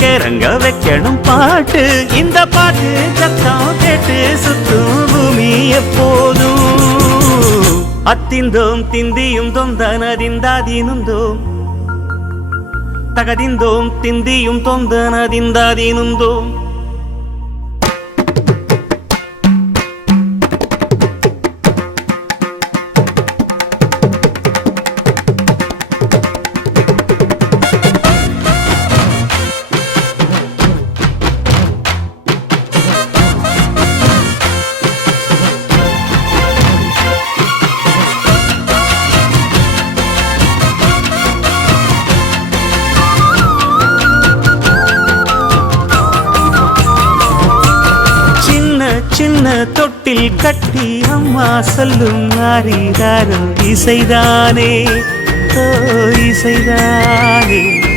கிறங்க வைக்கணும் பாட்டு. இந்த பாட்டு சத்தம் கேட்டு சுத்தும் பூமி எப்போதும். அத்திந்தோம் திந்தியும் தொந்தனதிந்தாதீனுந்தோம் தகதிந்தோம் திந்தியும் தொந்தனதிந்தாதீனுந்தோம். சின்ன தொட்டில் கட்டி அம்மா சொல்லும் ஆரிதாரோ இசைதானே, ஓ இசைதானே.